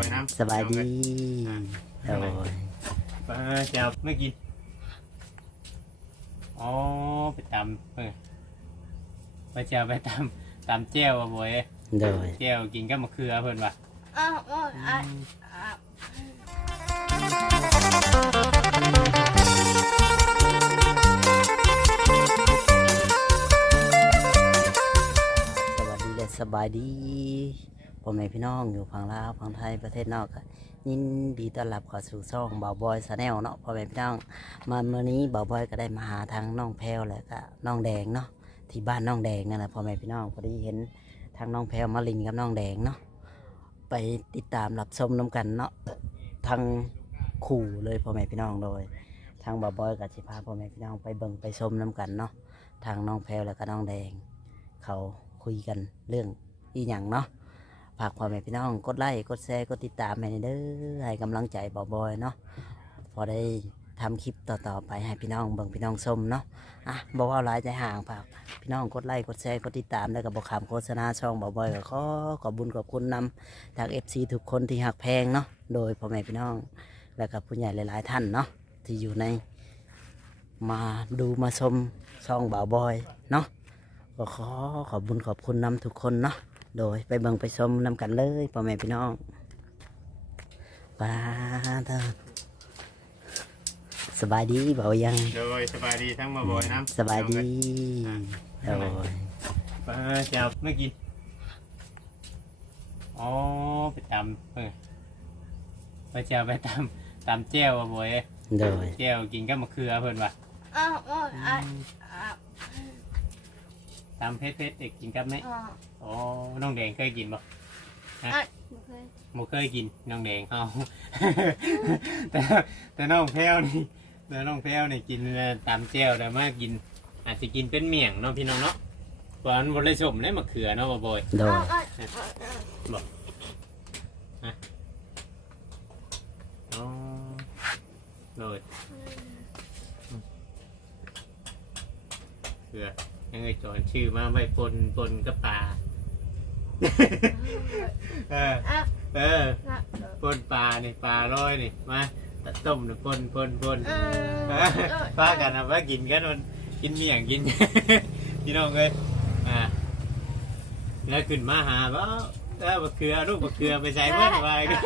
อยน้ำสบายดีโดยปลาเจ้าไม่กิน อ๋อ ไปตามเออไปเจ้าไปตามตามแจ้วอะบ่อยโดยแจ้วกินกับมะเขือเพิ่นว่ะอ้าวอ้าวอ้าวอ้าวสวัสดีและสบายดีพ่ อแม่พี่น้องอยู่ฝั่งลาวฝั่งไทยประเทศนอกก็ยินดีต้อนรับเข้าสู่ช่องบ่าวบอยชาแนลเนาะพ่อแม่พี่น้อง มาเมื่อนี้บ่าวบอยก็ได้มาหาทางน้องแพรวแล้วก็น้องแดงเนาะที่บ้านน้องแดงนั่นแหละพ่อแม่พี่น้องพอดีเห็นทางน้องแพรวมาลินกับน้องแดงเนาะไปติดตามรับชมน้ำกันเนาะทางขู่เลยพ่อแม่พี่น้องโดย ทางบ่าวบอยกับสิพาพ่อแม่พี่น้องไปเบิ่งไปชมน้ำกันเนาะทางน้องแพรวแล้วก็น้องแดง เขาคุยกันเรื่องอีหยังเนาะ ฝากพ่อแม่พี่น้องกดไลค์กดแชร์กดติดตามให้เด้อให้กำลังใจบ่าวบอยเนาะพอได้ทำคลิปต่อๆไปให้พี่น้องเบิ่งพี่น้องชมเนาะอะบอกว่าหลายใจห่างฝากพี่น้องกดไลค์กดแชร์กดติดตามแล้วก็บอกคำโฆษณาช่องบ่าวบอยก็ขอขอบบุญขอบคุณนำจาก FC ทุกคนที่หักแพงเนาะโดยพ่อแม่พี่น้อง แล้วก็ผู้ใหญ่หลายๆท่านเนาะที่อยู่ใน มาดูมาชมช่องบ่าวบอยเนาะก็ขอขอบบุญขอบคุณนำทุกคนเนาะ โดยไปเบิ่งไปชมนำกันเลยพ่อแม่พี่น้องปาเถอะสบายดีเบายังโดยสบายดีทั้งมาบ่อยน้ำสบายดีโดยปลาเจ้าไม่กินอ๋อไปตามเออไปเจ้าไปตามตามแจ้วอะบ่อยโดยแจ้วกินกับมะเขือเพิ่นว่ะอ้าวอ้าวอ้าวอ้าว ตามเพชรเพชรเด็กกินกับไหมอ้าวอ๋อน้องแดงเคยกินบ่ไม่เคยบ่เคยกินน้องแดงเอาแต่แต่น้องแพ้วนี่แต่น้องแพ้วนี่กินตามแจ้วแต่มากิน อาจจะกินเป็นเมี่ยงเนาะพี่น้องเนาะเพราะมันบ่ได้สมได้มะเขือเนาะบ่บ่อยโดอ้าวยอ้าวอ้าวอ๋อเลยเขือ ยังไงจอนชื่อมาไว้ปนปนกับปลา เอออ้าวเอออ้าวปนปลานี่ปลาร้อยนี่มาตัดต้มนี่ปนปนปนเออป้ากันนะว่ากินกันมันกินเมี่ยงกิน พี่น้องเลยอ่าแล้วขึ้นมาหาว่าเออบักเขือลูกบักเขือไปใช้เมื่อไหร่ก็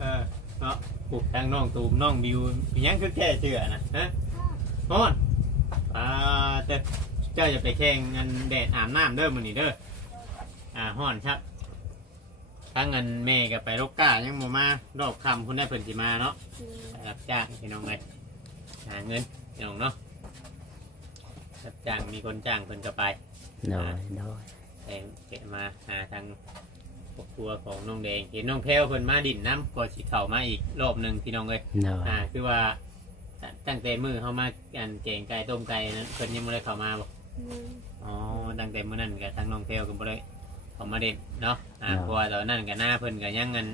เออเนาะปลูกทางน้องตูมน้องบิวอิหยังคือแค่เชื่อนะฮะฮอนอ่าเจ้า เจ้าจะไปแข่งงานแดดอาบน้ำเด้อมันนี่เด้ออ่าฮ้อนครับทั้งเงินแม่กับไปรกก้ายังโมมารอบคำคุณได้เพิ่นสิมาเนาะไปรับจ้างพี่น้องเลยหาเงินพี่น้องเนาะรับจ้างมีคนจ้างเพิ่นก็ไป โดยโดยแต่เก็บมาหาทางครอบครัวของน้องแดงเห็นน้องแพรวเพิ่นมาดินน้ำก่อนสิเข้ามาอีกรอบหนึ่งพี่น้องเลยโดยอ่าคือว่าตั้งแต่มือเข้ามากันเก่งไก่ต้มไก่นั้นเพิ่นยังไม่ได้เข้ามาบ่ อ๋อตั้งแต่มื้อนั้นกับทางน้องแพรวก็บ่ได้เข้ามาเด่นเนาะอ่าเพราะว่าตอนนั้นกับหน้าเพิ่นก็ยังเงิน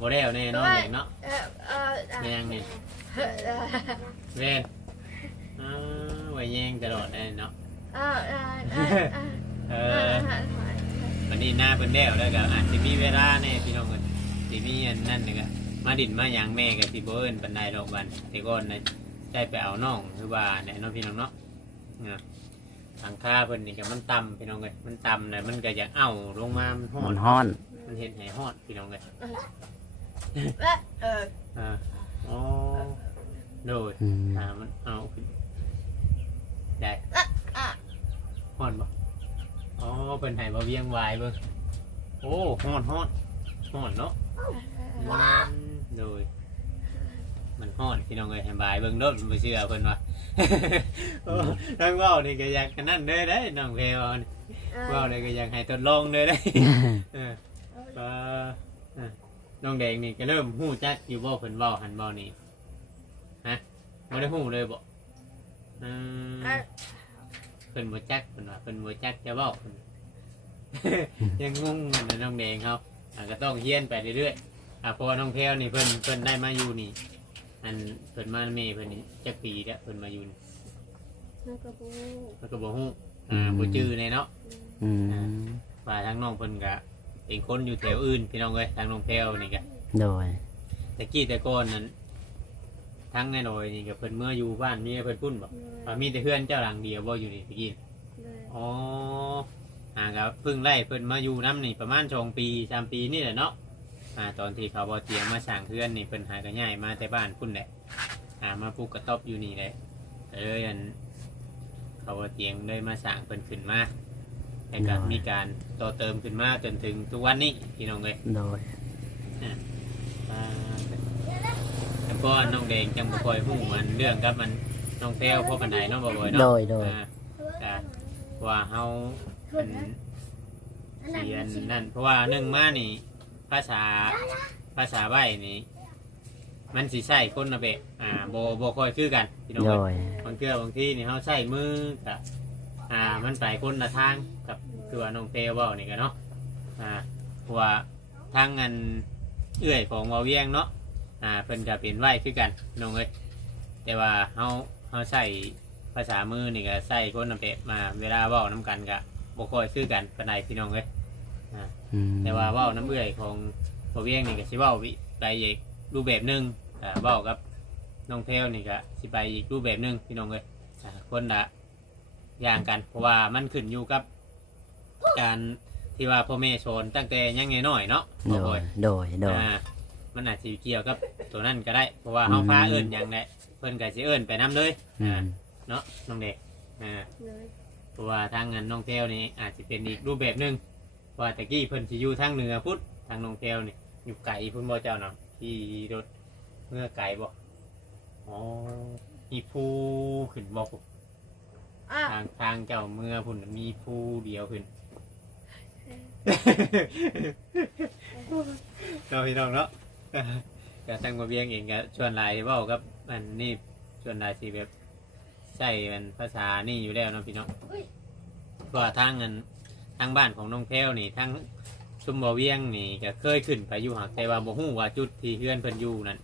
บ่ได้เอาแน่เนาะแดงเนาะ เออเออแยงนี่ เออเออเวนอ่าไว้แย่งตลอดเลยเนาะ เออเออเออเอเอออ วันนี้หน้าเพิ่นแล้วแล้วก็อาจจะมีเวลาแน่พี่น้องกันสิมีอันนั่นนี่ก็มาดินมาหยังแม่กับสิบ่เอิ้นปานใดดอกบันแต่ก่อนนะได้ไปเอาน้องคือว่าแน่เนาะพี่น้องเนาะนะ ทางค่าเพิ่นนี่ก็มันต่ำพี่น้องเอ้ยมันต่ำน่ะมันก็อยากเอาลงมามันฮ้อมันนฮ้อน มันเห็นให้ฮอดพี่น้องเอ้ยเอออ่าอ๋อโดยอืม อ่ามันเอาขึ้นได้อะฮ้อนบ่อ๋อเป็นไห้บ่เวียงวายเบิ่งโอ้ฮ้อนฮ้อนฮ้อนเนาะอืมโดยมันฮ้อนพี่น้องเอ้ยให้บายเบิ่งโดดบ่เชื่อเพิ่นว่าโอ้ น้องเว้านี่ก็อยากกันนั่นเด้อเด้น้องเพลว่านี่เว้านี่ก็อยากให้ทดลองเด้อเด้เออเออเออน้องแดงนี่ก็เริ่มฮู้จักอยู่บ่เพิ่นเว้าหันเว้านี่ฮะบ่ได้ฮู้เลยบ่อืมเพิ่นบ่จักเพิ่นว่าเพิ่นบ่จักจะเว้าเพิ่น ยังงงเหมือนน้องแดงเขาอะก็ต้องเฮียนไปเรื่อยๆอะเพราะว่าน้องแพรวนี่เพิ่นเพิ่นได้มาอยู่นี่ อันเพิ่นมาเมเพิ่นนี่จักปีแล้วเพิ่นมาอยู่นี่นั่นก็บูเพิ่นก็บ่ฮู้อ่าบ่จื้อแน่เนาะอืมว่าทางน้องเพิ่นก็เป็นคนอยู่แถวอื่นพี่น้องเอ้ยทางน้องแพรวนี่ก็โดยแต่กี้แต่ก่อนนั้นทั้งแน่นอยนี่ก็เพิ่นเมื่ออยู่บ้านเมียเพิ่นพุ่นบอกว่ามีแต่เพื่อนเจ้าหลังเดียวบ่อยู่นี่ตะกี้ เลยอ๋ออ่าก็เพิ่งไล่เพิ่นมาอยู่น้ำนี่ประมาณสองปีสามปีนี่แหละเนาะ อ่าตอนที่เขาบ่เตียงมาสั่งเพื่อนนี่เพิ่นหากันง่ายมาแต่บ้านพุ่นแหละอ่ามาปลูกกระต๊อบอยู่นี่แหละก็เลยอันเขาบ่เตียงเลยมาสั่งเพิ่นขึ้นมาแต่ก็มีการต่อเติมขึ้นมาจนถึงทุกวันนี้พี่น้องเลยโดยอ่าแล้วก็น้องแดงจังบ่ค่อยฮู้มันเรื่องกับมันน้องแต้วพวกกันใดเนาะบ่บ่อยโดเนาะยโดยอ่าจ้ะว่าเฮาอันเขียนนั่นเพราะว่าหนึ่งมานี่ ภาษาภาษาใบนี่มันสิใช้คนละแบบอ่าบ่บ่ค่อยคือกันพี่น้องโดเอ้ยยบางเทื่อบางทีนี่เฮาใช้มือกับอ่ามันไปคนละทางกับคือว่าน้องเต้วเว้านี่กันเนาะอ่าเพราะว่าทางอันเอื้อยของวาเวียงเนาะอ่าเพิ่นก็เป็นไหวคือกันน้องเอ้ยแต่ว่าเฮาเฮาใช้ภาษามือนี่ก็ใช้คนละแบบมาเวลาเว้านํกันก็บ่ค่อยคือกันปานใดพี่น้องเอ้ย อืมแต่ว่าเว้าน้ำเอื้อยของวาเวียงนี่ก็สิเว้าวิไปอีกรูปแบบหนึงอ่าเว้ากับน้องเทวนี่ก็สิไปอีกรูปแบบหนึงพี่น้องเอ้ยอ่าคนละอย่างกัน เพราะว่ามันขึ้นอยู่กับ การที่ว่าพ่อแม่สอนตั้งแต่ยังไงน้อยๆเนาะโดบ่บ่อยย โดยโดย อ่ามันอาจจะเกี่ยวกับตัวนั้นก็ได้ เพราะว่าเฮาพาเอิ้นอย่างใดเพิ่นก็สิเอิ้นไปนํเลยอือ่าม เนาะน้องเด็กอ่า เลยเพราะว่าทางงานน้องเทวนี่อาจจะเป็นอีกรูปแบบหนึง ว่าตะกี้เพิ่นสิอยู่ทางเหนือพุทธทางน้องเทวนี่อยู่ไกลพุ่นบ่เจ้าเนาะที่รถเมื่อไกลบ่อ๋อมีภูขึ้นบ่พุ่นอะทางทางเจ้าเมื่อพุ่นมีภูเดียวขึ้นเราพี่น้องเนาะก็ตั้งมาเบียงเองก็ชวนหลายเว้ากับมันนี่ชวนหลายสิแบบใช่มันภาษานี่อยู่แล้วเนาะพี่น้องเพราะว่าทางเงิน ทางบ้านของน้องแพ้วนี่ทั้งซุมบ่เวียงนี่ก็เคยขึ้นไปอยู่หักแต่ว่าบ่ฮู้ว่าจุดที่เฮือนเพิ่นอยู่นั่น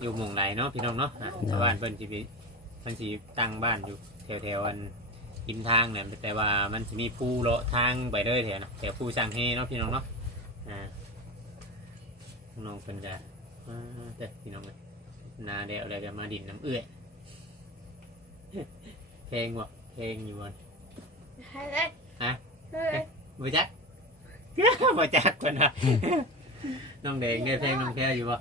อยู่หม่องไหนเนาะพี่น้องเนาะอะชาวบ้านเพิ่นสิไปเพิ่นสิตั้งบ้านอยู่แถวๆอันกินทางเนี่ยแต่ว่ามันสิมีผู้เลาะทางไปเรื่อยแถวนะแต่ผู้สร้างเฮเนาะพี่น้องเนาะอ่าน้องเพิ่นจะอ่าเด็กพี่น้องเลยนาเดวอะไรกันมาดินน้ำเอื้อยเพลงวะเพลงอยู่บนให้ เลยฮะให้เลยบ่จัก บ่จักคนนะน้องแดงได้เพลงน้องแก้วอยู่บ่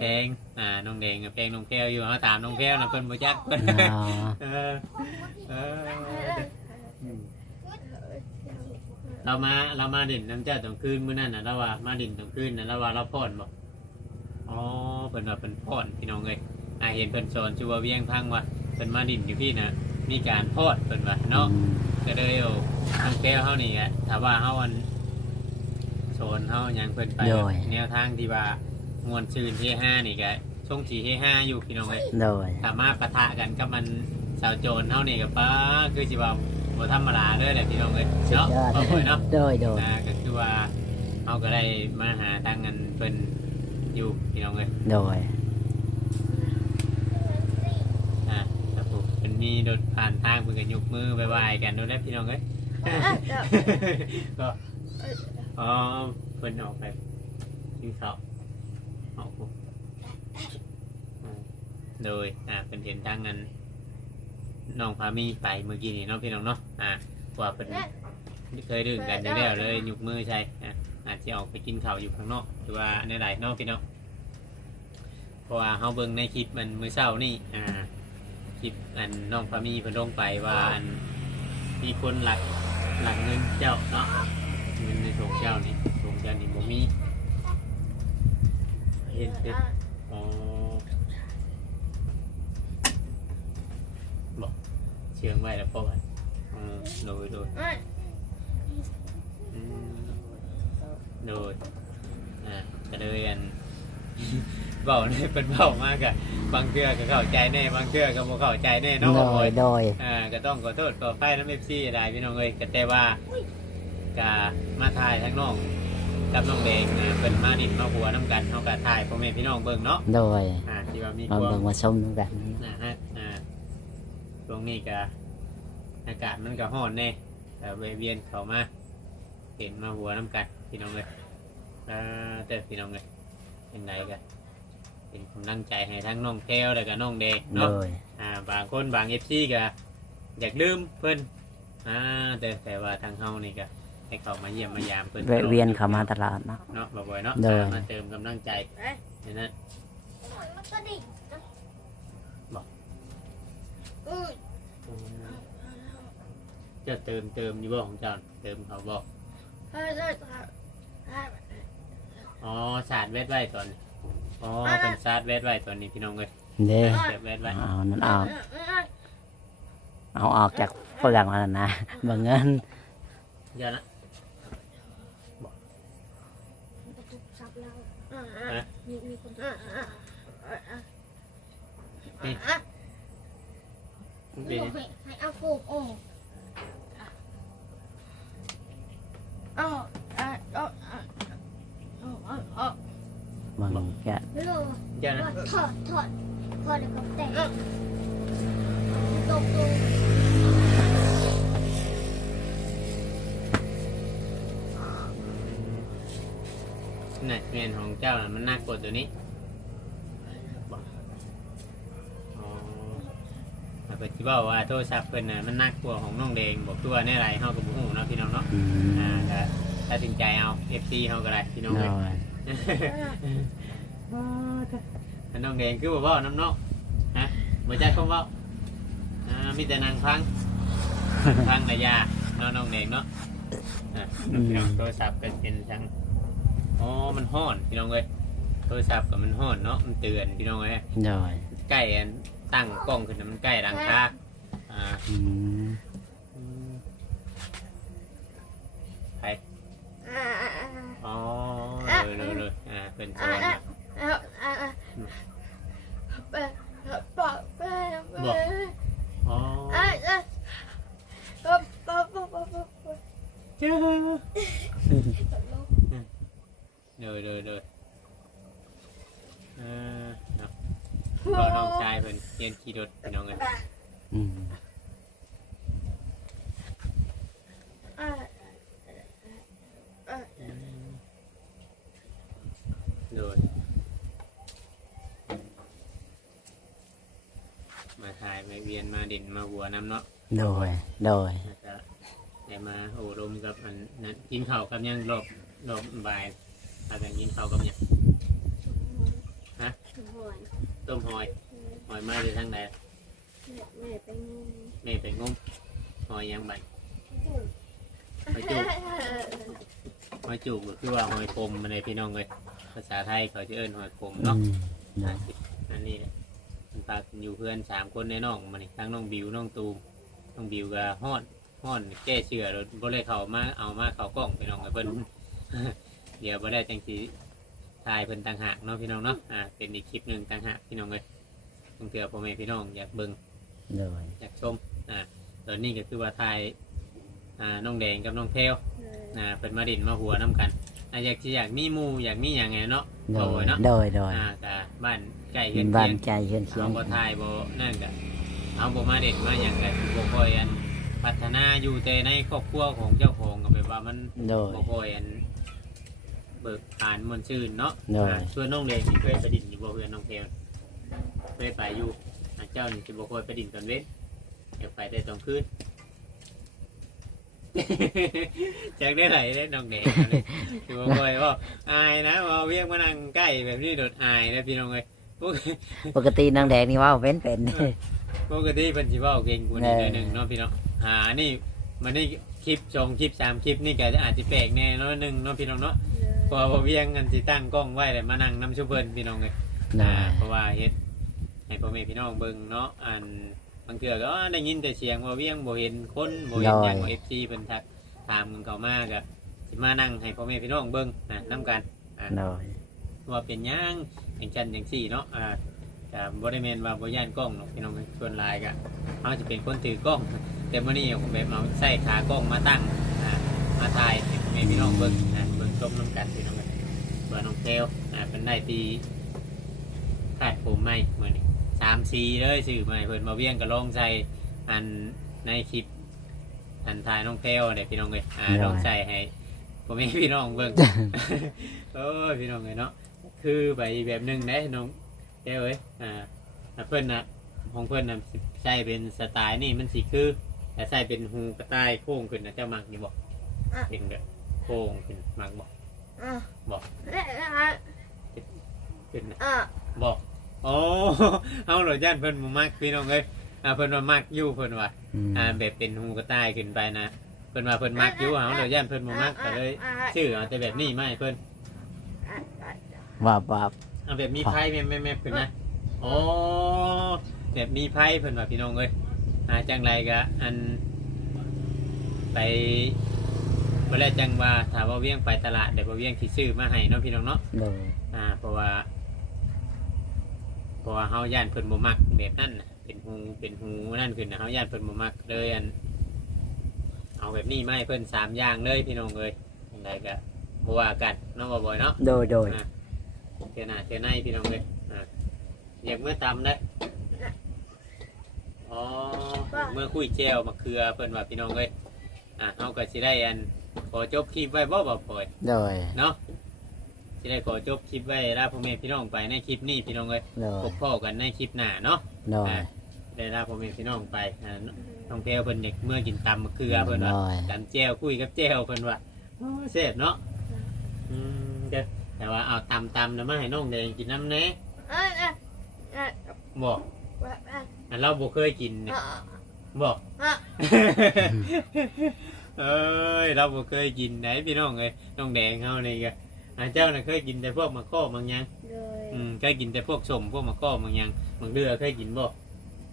เพลงอ่าน้องแดงกับเพลงน้องแก้วอยู่เขาถามน้องแก้วนะเพิ่นบ่จักเพิ่นอ๋อเออเอออืมเรามาเรามาดินน้ำเจ้าตอนคืนมื้อนั้นน่ะเราว่ามาดินตอนคืนน่ะเราว่าเราพ่อนบ่อ๋อเพิ่นว่าเพิ่นพ่อนพี่น้องเอ้ยอาเห็นเพิ่นสอนชื่อว่าเวียงพังว่าเพิ่นมาดินอยู่พี่นะ มีการพอดเพิ่นว่าเนาะก็เลยเอาทางแก้วเฮานี่อะถ้าว่าเฮาอันสอนเฮาหยังเพิ่นไปโดย แนวทางที่ว่ามวนชื่นที่ห้านี่ก็ช่วงที่ที่ห้าอยู่พี่น้องเอ้ยโดยถ้ามาปะทะกันกับมันสาวโจรเฮานี่ก็ป้าคือสิว่าบ่ธรรมดาเด้อแหละพี่น้องเอ้ยสุดเนาะยอดบ่ค่อยเนาะ โดย โดย อ่าก็คือว่าเฮาก็ได้มาหาทางกันเพิ่นอยู่พี่น้องเอ้ยโดย อะครับผ มเป็นมีรถผ่านทางเพื่อนก็ยกมือบายบายกันโดนแล้วพี่น้องเอ้ยอะจับก็อ๋อเพิ่นออกไปกินข้าวออกปุ๊บอ่าโดยอ่าเป็นเห็นทางนั้นน้องพามีไปเมื่อกี้นี่เนาะพี่น้องเนาะอ่าว่าเป็นเคยดื่มกันอยู่แล้วเลยยกมือใช่อะอาจจะออกไปกินข้าวอยู่ข้างนอกหรือว่าในไหนนอกพี่น้องเพราะว่าเฮาเบิ่งในคลิปมันมื้อเช้านี่อ่า คลิปอันน้องพามีเพิ่นลงไปว่าอันมีคนหลักหลักเงินเจ้าเนาะเงินในโถงเจ้านี่โถงเจ้านี่บ่มีเห็นเห็นอ๋อบอกเชื่องไว้แล้วพ่อวันอืมโดยโดยอะอืมโดยอ่าก็เลยอัน เบาเนี่ยเป็นเบามากอะบางเทื่อก็เข้าใจแน่บางเทื่อก็บ่เข้าใจแน่เนาะโดบ่บ่ยอยโดย อ่าก็ต้องขอโทษขอไฟน้ำเอฟซีได้พี่น้องเอ้ยก็แต่ว่าก็มาถ่ายทั้งน้องกับน้องแดงนะเป็นมาดินมาหัวน้ำกันเฮาก็ถ่ายพ่อแม่พี่น้องเบิ่งเนาะโดยอ่าที่ว่ามีมาความเบิ่งมาชมกัน นะฮะอ่าช่วงนี้ก็อากาศมันก็ร้อนแน่แต่เวยเวียนเข้ามา เห็นมาหัวน้ำกันพี่น้องเอ้ยอ่าแต่พี่น้องเลยเป็นไรกัน เป็นกำลังใจให้ทั้งน้องแพลวแล้วก็น้องเดงโดเนาะยอ่าบางคนบางเอฟซีก็อยากลืมเพิ่นอ่าแต่แต่ว่าทางเฮานี่ก็ให้เขามาเยี่ยมมายามเพิ่นแวะเวียนเข้ามาตลาดเนาะ เนาะบ่อยๆเนาะเด้ออ่ามาเติมกำลังใจเอ้ยนี่นะมันก็ดิ่งนะบอกอืมจะเติมเติมอยู่บ่ของเจ้าเติมเขาบอกเฮ้ยเฮ้ยเฮ้ยอ๋อสาดเวทไว้ตอนนี้ อ๋อเป็นสาดเวทไว้ตอนนี้พี่น้องเลยเด้เก็บเวทไว้เอานั่นเอาเอาออกจากเปลือกมาแล้วนะเบิ่งเงินเดี๋ยวนะประตูซับแล้วอ่ามีมีคนอ่าอ่าอ่าอ่าอ่าเป็นให้ให้เอาฟูกโอ้อ๋ออ่าอ๋ออ่าอ๋ออ๋ออ๋อ เบิ่งแกะ ไม่รู้ เดี๋ยวนะ ถอดถอดถอดแล้วก็แต่งตกลง นี่ เมนของเจ้าน่ะมันน่ากดตัวนี้บอกอ๋อแล้วก็ที่บอกว่าโทรศัพท์เพิ่นน่ะมันน่ากลัวของน้องแดงบอกตัวในไรเฮากับบุ้งเนาะพี่น้องเนาะ อืมอ่าก็ถ้าถึงใจเอา FC เฮาก็ได้พี่น้องโดเลยยอันน้องแดงคือบ่เว้าน้ำเนาะฮะบ่จักคำเว้าอ่ามีแต่นางพังพังแต่ยาเนาะน้องแดงเนาะอะพี่น้องโทรศัพท์เป็นเป็นทั้ง อ๋อ มันฮ้อนพี่น้องเอ้ยโทรศัพท์ก็มันฮ้อนเนาะ มันเตือนพี่น้องเอ้ยโดยใกล้อันตั้งกล้องขึ้นน่ะมันใกล้ดังคาอ่าอืมไปอ่าอ่าอ่าอ๋อเลยเลยเลยอ่าเป็นโซอ่าน อ่า นะ อ่าอ่าอ่าเปิดเปิดเปิดเปิด อ๋อ อ่าอ่าเปิดเปิดเปิดเปิดเปิดเปิด เจ้า ลง เลยเลยเลยเออเนาะก็น้องชายเพิ่นเรียนขี่รถพี่น้องเอ้ย อืม อ่าอ่า โดยมาถ่ายมาเวียนมาดินมาหัวน้ำเนาะโดย โดย แล้วก็ได้มาโอ้รมกับอันนั้นกินข้าวกับหยังรอบรอบบ่ายพากันกินข้าวกับหยังหวยต้มหอยหอยมาจากทางไหนแม่ไปงมแม่ไปงมหอยหยังบัดหอยจูบหอยจูบก็คือว่าหอยคมมาในพี่น้องเลย ภาษาไทยเขาจะเอิ้นหอยคมอืเนาะมโดยอันนี้แหละมันพากันอยู่เพื่อนสามคนในน้องมันนี่ทั้งน้องบิวน้องตูมน้องบิวก็ฮ้อนฮ้อนแก้เชื่อรถบ่ได้เข้ามาเอามาเข้ากล้องพี่น้องกับเพิ่น เดี๋ยวบ่ได้จังสีถ่ายเพิ่นต่างหากเนาะพี่น้องเนาะอ่าเป็นอีกคลิปหนึ่งต่างหากพี่น้องเลยต้องเตือพ่อแม่พี่น้องอยากเบิ่ง โดย อยากชมอ่าตอนนี้ก็คือว่าถ่ายอ่าน้องแดงกับน้องเพลวอ่าเพิ่นมาดินมาหัวน้กัน อ่าอยากสิอยากมีหมู่อยากมีหยังไงเนาะโดโอ้ยยเนาะโดยโดยอ่าก็บ้านใกล้เฮืเป็อนนบ้าเคีนยงใจเฮือนเคียเอาง บ่ถ่ายบ่นั่นก็เอาบ่มาเด็ดมาหยังก็บ่ค่อยอันพัฒนาอยู่แต่ในครอบครัวของเจ้าของก็แบบว่ามันโดย บ่ค่อยอันเบิกผ่านมวลชื่นเนาะโดย อ่าส่วนน้องเด็กที่เคยไปดินอยู่บ่เพื่อนน้องเพลเคยไปอยู่อ่าเจ้านี่สิบ่ค่อยไปดินตอนเว้นอยากไปแต่ตอนคืน จากได้ไหนได้น้องเด็กคือบ่ค่อยว่าอายนะมาเวียงมานั่งใกล้แบบนี้โดดอายนะพี่น้องเอ้ยปกตินางแดงนี่ว่าเว้นเป็น ปกติเป็นสิเว้าเก่งกว่านี้แน่หน่อยหนึ่งเนาะพี่เนาะหานี่มันนี่คลิปสองคลิปสามคลิปนี่ก็อาจจะแปลกแน่เนาะหนึ่งเนาะพี่น้องเนาะเพราะว่าเวียงกันสิตั้งกล้องไว้เลยมานั่งนำชุบเบิร์นพี่น้องเลยโดอ่ายเพราะว่าเฮ็ดให้พ่อแม่พี่น้องเบิ่งเนาะอัน บางเทื่อก็อ้อได้ยินแต่เสียงว่าเวียงบ่เห็นคนบ่เห็นหยังว่า FC เพิ่นทักถามกันเข้ามาก็สิมานั่งให้พ่อแม่พี่น้องเบิ่งอะนํกันโดย ว่าเป็นหยังอย่างจันอย่างสี่เนาะ อ่าแต่บริเวณว่าบริยานกล้องเนาะพี่น้องส่วนหลายก็เขาจะเป็นคนถือกล้อง แต่มื่อนี้ผมแบบเอาใส่ขากล้องมาตั้ง อ่า มาถ่ายให้พ่อแม่พี่น้องเบิ่งอ่าเบิ่งชมน้ำกันพี่น้องเบิ่งน้องเทลอ่าเป็นได้ตีคาดผมไหมเมื่อนี้ สามสีเลยสื่อใหม่เพิ่นมาเวียงก็ลองใส่อันในคลิป อันถ่ายน้องเทลเนี่ยพี่น้องเลยอ่าลองใส่ให้พ่อแม่พี่น้องเบิ่งเออพี่น้องเลยเนาะคือไปแบบหนึ่งได้น้องเจ้าเอ้ยอ่าอ่าเพื่อนนะของเพื่อนนะสิใส่เป็นสไตล์นี่มันสิคือแต่ใส่เป็นหูกระต่ายโค้งขึ้นนะเจ้ามักนี่บอกเป็นแบบโค้งขึ้นมักบอกอะบอกเอ๊ะอะขึ้นนะอะบอก โอ้เอาหน่อยย่านเพิ่นบ่มักพี่น้องเอ้ยอ่าเพิ่นว่ามักอยู่เพิ่นว่าอืม อ่าแบบเป็นหูกระต่ายขึ้นไปนะเพิ่นว่าเพิ่นมักอยู่เอาหน่อยย่านเพิ่นบ่มักก็เลยชื่อเอาแต่แบบนี้ไม่เพิ่นอะอะว่าว่าเอาแบบมีไพ่แม่แม่แม่ขึ้นนะโอ้แบบมีไพ่เพิ่นว่าพี่น้องเอ้ยอ่าจังไรก็อัน ไปบ่ได้จังว่าถ้าว่าเวียงไปตลาดเดี๋ยวบ่เวียงสิซื้อมาให้เนาะพี่น้องเนาะ โดยอ่าเพราะว่า เพราะว่าเฮาย่านเพิ่นบ่มักแบบนั้นน่ะเป็นหูเป็นหูนั่นขึ้นนะเฮาย่านเพิ่นบ่มักเลยอัน เอาแบบนี้มาให้เพิ่นสามอย่างเลยพี่น้องเอ้ยจังไดก็บ่ว่ากันเนาะบ่บ่อยเนาะโดยโดยเทื่อหน้าเทื่อในพี่น้องเอ้ยอ่าอยากเมื่อตำได้อ๋อเมื่อคุยแจวมะเขือเพิ่นว่าพี่น้องเอ้ยอ่าเฮาก็สิได้อันขอจบคลิปไว้บ่บ่ปล่อย โดย เนาะ สิได้ขอจบคลิปไว้ลาพ่อแม่พี่น้องไปในคลิปนี้พี่น้องเอ้ยโดพยบพ่อกันในคลิปหน้าเนาะโดย อ่าได้ลาพ่อแม่พี่น้องไปอ่าน้องแพรวเพิ่นเด็กเมื่อกินตำมะเขือเพิ่นโดว่ายตำแจวคุยกับแจวเพิ่นว่าโอ้เสพเนาะอืมเด้อแต่ว่าเอาตำตำแล้วมาให้น้องแดงกินน้ำแหน่อะอะอะบอกอะอะอันเราบ่เคยกินเนี่ยอะบอกอะเอ้ยเราบ่เคยกินไหนพี่น้องเอ้ยน้องแดงเฮานี่ก็ อ่าเจ้าน่ะเคยกินแต่พวกมะข้อมังยังเลยอืมเคยกินแต่พวกสมพวกมะข้อมังยังมังเดือเคยกินบ่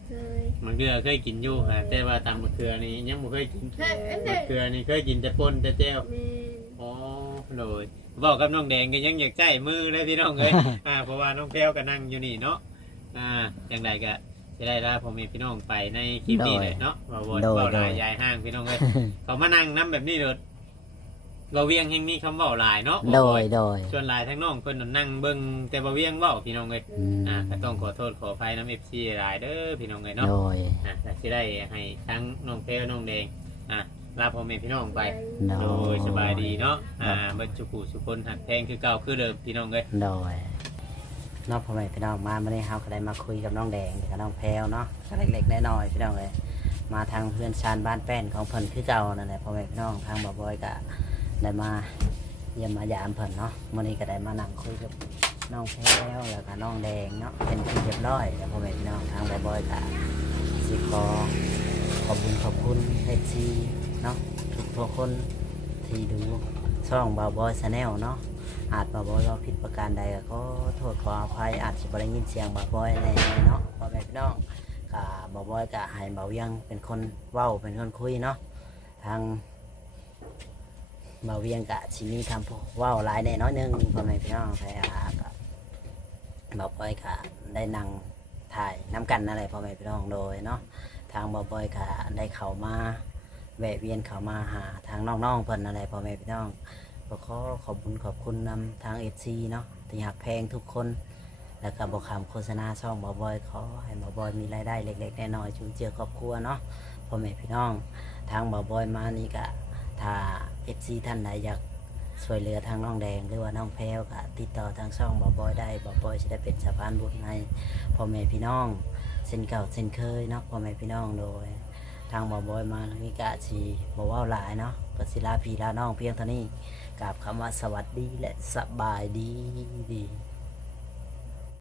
เลยมังเดือเคยกินอยู่อ่าแต่ว่าตำมะเขือนี่ยังบ่เคยกินเฮ้ยเอ้ยมะเขือนี่เคยกินแต่ป่นแต่แจ่ว แม่อ๋อโดยบอกกับน้องแดงก็ยังอยากใจมือเลยพี่น้องเอ้ย อ่าเพราะว่าน้องแก้วก็นั่งอยู่นี่เนาะอ่าจังใดก็จะได้ลาพ่อแม่พี่น้องไปในคลิปนี้เลยเนาะว่าวนโดยเบาหลายโดย ยายห้างพี่น้องเอ้ย เขามานั่งน้ำแบบนี้เด้อ บ่เวียงแห่งนี้คำเว้าหลายเนาะโดยโดย ส่วนหลายทั้งน้องเพิ่นน่ะนั่งเบิ่งแต่บ่เวียงเว้าพี่น้องเอ้ยอืม อ่าก็ต้องขอโทษขออภัยน้ำ FC หลายเด้อพี่น้องเอ้ยเนาะ โดย อ่าก็สิได้ให้ทั้งน้องเพลน้องแดงอ่าลาพ่อแม่พี่น้องไป โดโดยยสบายดีเนาะอ่าบรรจุกุสุคนหักแพงคือเก่าคือเดิมพี่น้องเลย โดยน้องพ่อแม่พี่น้องมาเมื่อนี้เฮาก็ได้มาคุยกับน้องแดงกับน้องแพรวเนาะก็เล็กๆน้อยๆพี่น้องเลยมาทางเพื่อนชานบ้านแป้นของเพิ่นคือเก่านั่นแหละพ่อแม่พี่น้องทางบ่บอยก็ ได้มาเยี่ยมมายามเพิ่นเนาะมื้อนี้ก็ได้มานั่งคุยกับน้องแพรวแล้วก็น้องแดงเนาะเป็นที่เรียบร้อยแล้วพ่อแม่พี่น้องทางบ่บอยก็สิขอขอบคุณขอบคุณเอซีเนาะทุกทุกคนที่ดูช่องบ่าวบอยชาแนลเนาะอาจบ่าวบอยเราผิดประการใดก็โทษขออภัยอาจจะบ่ได้ยินเสียงบ่าวบอยอะไรเนาะพ่อแม่พี่น้องก็บ่าวบอยก็ให้บ่าวยังเป็นคนเว้าเป็นคนคุยเนาะทาง บ่าวเวียงก็สิมีคำพูดว้าหลายแน่น้อยหนึงพ่อแม่พี่น้องแต่ว่าก็บ่าวบอยก็ได้นั่งถ่ายน้กันนั่นแหละพ่อแม่พี่น้องโดยเนาะทางบ่าวบอยก็ได้เข้ามาแวะเวียนเข้ามาหาทางน้องๆเพิ่นนั่นแหละพ่อแม่พี่น้องก็ขอขอบคุณขอบคุณนำทางเอซีเนาะที่หักแพงทุกคน แล้วก็บอกคำโฆษณาช่องบอบอยขอให้บอบอยมีรายได้เล็กๆน้อยๆจุนเจือครอบครัวเนาะพ่อแม่พี่น้อง ทางบอบอยมานี่ก็ถ้า เอซีท่านใดอยากช่วยเหลือทางน้องแดงหรือว่าน้องแพลวก็ติดต่อทางช่องบอบอยได้บอบอยจะได้เป็นสะพานบุญให้พ่อแม่พี่น้องเส้นเก่าเส้นเคยเนาะพ่อแม่พี่น้องโดย ทางบอบอยมานี่กะชีบอกว่าหลายเนาะก็สิลาพีลาน้องเพียงเท่านี้กราบคำว่าสวัสดีและสบายดีดี